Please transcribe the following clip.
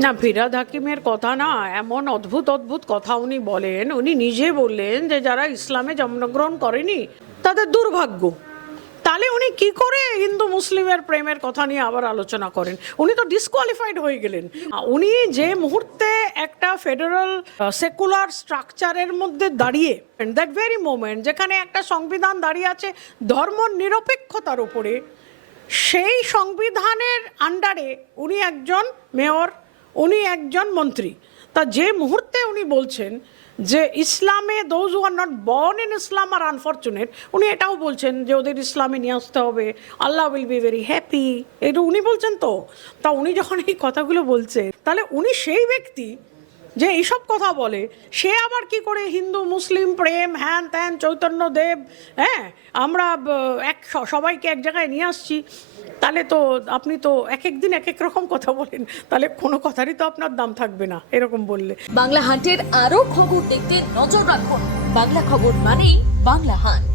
না, ফিরহাদ হাকিমের কথা না, এমন অদ্ভুত অদ্ভুত কথা উনি বলেন। উনি নিজে বললেন যে যারা ইসলামে জন্মগ্রহণ করেনি তাদের দুর্ভাগ্য। তাহলে উনি কি করে হিন্দু মুসলিমের প্রেমের কথা নিয়ে আবার আলোচনা করেন? উনি তো ডিসকোয়ালিফাইড হয়ে গেলেন। উনি যে মুহূর্তে একটা ফেডারাল সেকুলার স্ট্রাকচারের মধ্যে দাঁড়িয়ে, দ্যাট ভেরি মোমেন্ট যেখানে একটা সংবিধান দাঁড়িয়ে আছে ধর্ম নিরপেক্ষতার উপরে, সেই সংবিধানের আন্ডারে উনি একজন মেয়র, উনি একজন মন্ত্রী। তা যে মুহূর্তে উনি বলছেন যে ইসলামে those who are not born in Islam are unfortunate, উনি এটাও বলছেন যে ওদের ইসলামে নিয়ে আসতে হবে, Allah will be very happy, এটা উনি বলছেন। তো তা উনি যখন এই কথাগুলো বলছেন, তাহলে উনি সেই ব্যক্তি যে এইসব কথা বলে, সে আবার কি করে হিন্দু মুসলিম প্রেম হ্যান ত্যান চৈতন্যদেব, হ্যাঁ আমরা সবাইকে এক জায়গায় নিয়ে আসছি। তাহলে তো আপনি তো এক এক দিন এক এক রকম কথা বলেন, তাহলে কোনো কথারই তো আপনার দাম থাকবে না এরকম বললে। বাংলা হান্টের আরো খবর দেখতে নজর রাখুন। বাংলা খবর মানেই বাংলা হান্ট।